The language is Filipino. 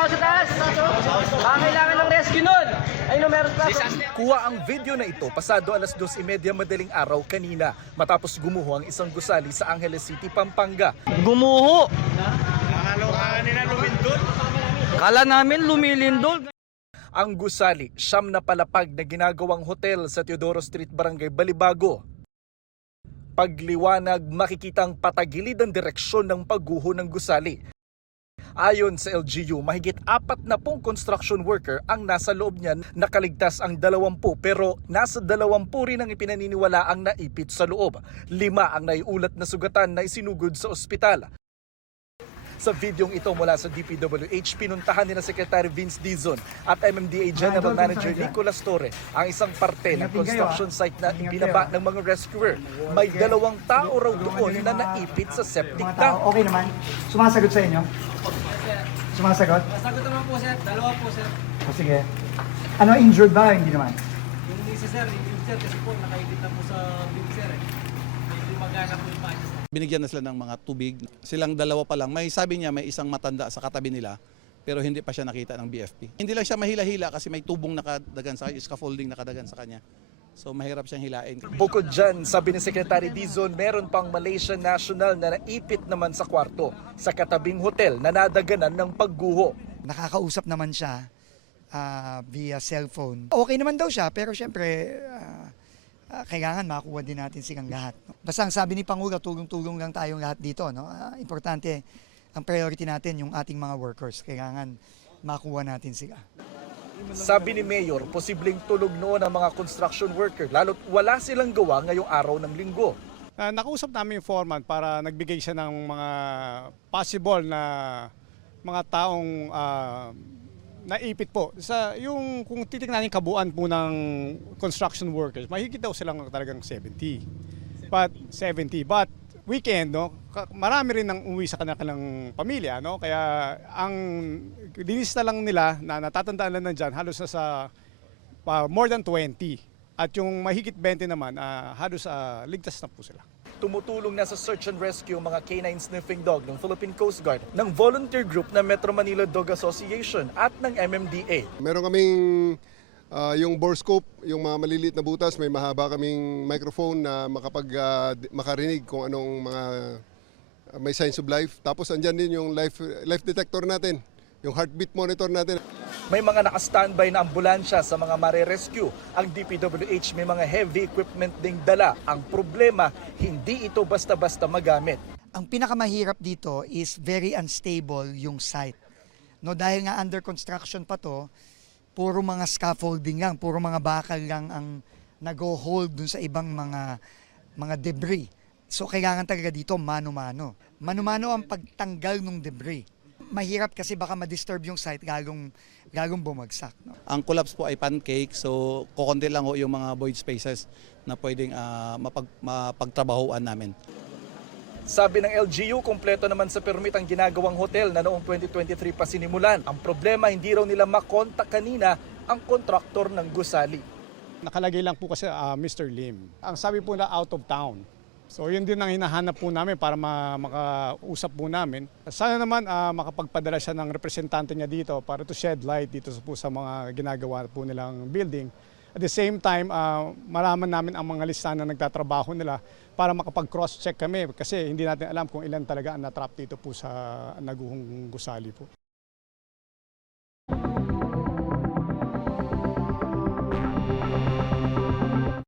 tao sa taas. Kailangan ng rescue nun. Ayun, meron pa. Kuha ang video na ito pasado alas 2:30 madaling araw kanina matapos gumuho ang isang gusali sa Angeles City, Pampanga. Gumuho. Kala namin lumilindol. Ang gusali, siyam na palapag na ginagawang hotel sa Teodoro Street, Barangay Balibago. Pagliwanag, makikitang patagilid ang direksyon ng pagguho ng gusali. Ayon sa LGU, mahigit 40 construction worker ang nasa loob niyan, nakaligtas ang 20 pero nasa 20 rin ang ipinaniniwala ang naipit sa loob. 5 ang naiulat na sugatan na isinugod sa ospital. Sa videong ito mula sa DPWH, pinuntahan ni na Secretary Vince Dizon at MMDA General Manager Nicolas Torre ang isang parte ng construction site na ibinaba ng mga rescuer. May 2 tao raw doon na naipit sa septic tank. Okay naman? Sumasagot sa inyo? Sumasagot? Nasagot naman po sir, 2 po sir. O sige. Ano, injured ba? Hindi naman. Yung isa sir, yung sir kasi po nakaibit na po sa big sir eh. Medyo magana po yung patches. Binigyan na sila ng mga tubig. Silang 2 pa lang. May sabi niya may isang matanda sa katabi nila pero hindi pa siya nakita ng BFP. Hindi lang siya mahila-hila kasi may tubong nakadagan sa kanya, scaffolding nakadagan sa kanya. So mahirap siyang hilain. Bukod dyan, sabi ni Secretary Dizon, meron pang Malaysian national na naipit naman sa kwarto sa katabing hotel na nadaganan ng pagguho. Nakakausap naman siya via cellphone. Okay naman daw siya pero syempre kailangan makuha din natin silang lahat. Basta ang sabi ni Pangulo, tulong-tulong lang tayong lahat dito. No? Importante, ang priority natin yung ating mga workers. Kailangan makuha natin sila. Sabi ni Mayor, posibleng tulog noon ang mga construction worker lalo't wala silang gawa ngayong araw ng linggo. Nakausap namin yung foreman para nagbigay siya ng mga possible na mga taong naipit po. Yung kung titingnan yung kabuuan po ng construction workers, mahigit daw silang talagang 70. But weekend, no, marami rin nang uwi sa kanilang pamilya, no? Kaya ang linista lang nila na natatandaan lang nandiyan halos na sa more than 20. At yung mahigit 20 naman, halos ligtas na po sila. Tumutulong na sa search and rescue ang mga canine sniffing dog ng Philippine Coast Guard, ng volunteer group ng Metro Manila Dog Association at ng MMDA. Meron kaming yung borescope, yung mga maliliit na butas, may mahaba kaming microphone na makarinig kung anong mga may signs of life. Tapos andyan din yung life detector natin, yung heartbeat monitor natin. May mga naka-standby na ambulansya sa mga mare-rescue. Ang DPWH may mga heavy equipment ding dala. Ang problema, hindi ito basta-basta magamit. Ang pinakamahirap dito is very unstable yung site. No, dahil nga under construction pa to, puro mga scaffolding lang, puro mga bakal lang ang nag-hold dun sa ibang mga debris. So kailangan talaga dito mano-mano. Mano-mano ang pagtanggal ng debris. Mahirap kasi baka ma-disturb yung site lalong bumagsak. No? Ang collapse po ay pancake, so kukunti lang ho yung mga void spaces na pwedeng mapagtrabahoan namin. Sabi ng LGU, kumpleto naman sa permit ang ginagawang hotel na noong 2023 pa sinimulan. Ang problema, hindi raw nila makontak kanina ang kontraktor ng gusali. Nakalagay lang po kasi Mr. Lim. Ang sabi po na out of town. So yun din ang hinahanap po namin para makausap po namin. Sana naman makapagpadala siya ng representante niya dito para to shed light dito po sa mga ginagawa po nilang building. At the same time, malaman namin ang mga listahan na nagtatrabaho nila para makapag-cross-check kami kasi hindi natin alam kung ilan talaga ang natrap dito po sa naguhong gusali po.